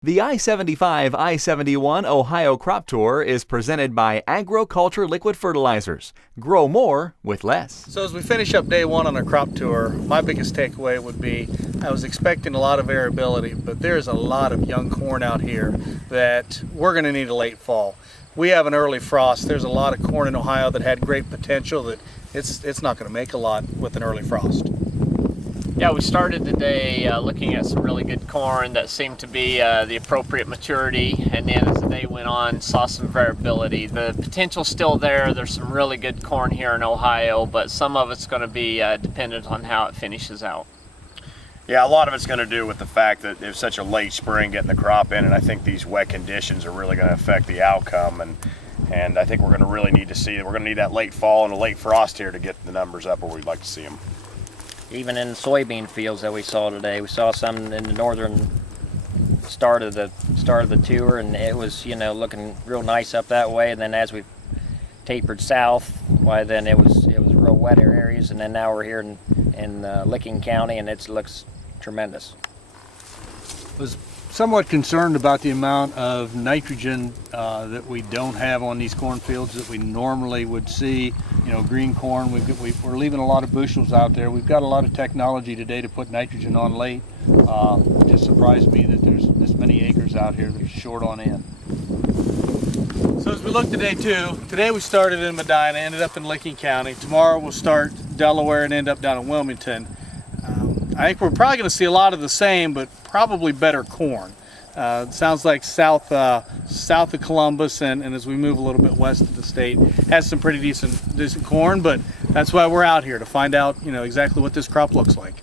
The I-75 I-71 Ohio Crop Tour is presented by AgroCulture Liquid Fertilizers. Grow more with less. So as we finish up day one on our crop tour, my biggest takeaway would be I was expecting a lot of variability, but there's a lot of young corn out here that we're going to need a late fall. We have an early frost. There's a lot of corn in Ohio that had great potential that it's not going to make a lot with an early frost. Yeah, we started the day looking at some really good corn that seemed to be the appropriate maturity, and then as the day went on, saw some variability. The potential's still there. There's some really good corn here in Ohio, but some of it's going to be dependent on how it finishes out. Yeah, a lot of it's going to do with the fact that it was such a late spring getting the crop in, and I think these wet conditions are really going to affect the outcome. And I think we're going to really need to see, we're going to need that late fall and a late frost here to get the numbers up where we'd like to see them. Even in the soybean fields that we saw today, we saw some in the northern start of the tour, and it was, you know, looking real nice up that way. And then as we tapered south, why then it was real wet areas, and then now we're here in Licking County, and it looks tremendous. Was somewhat concerned about the amount of nitrogen that we don't have on these cornfields that we normally would see. You know, green corn, we're leaving a lot of bushels out there. We've got a lot of technology today to put nitrogen on late. It just surprised me that there's this many acres out here that are short on N. So as we look to day two, today we started in Medina, ended up in Licking County. Tomorrow we'll start Delaware and end up down in Wilmington. I think we're probably going to see a lot of the same, but probably better corn. It sounds like south of Columbus, and as we move a little bit west of the state, has some pretty decent corn. But that's why we're out here, to find out, you know, exactly what this crop looks like.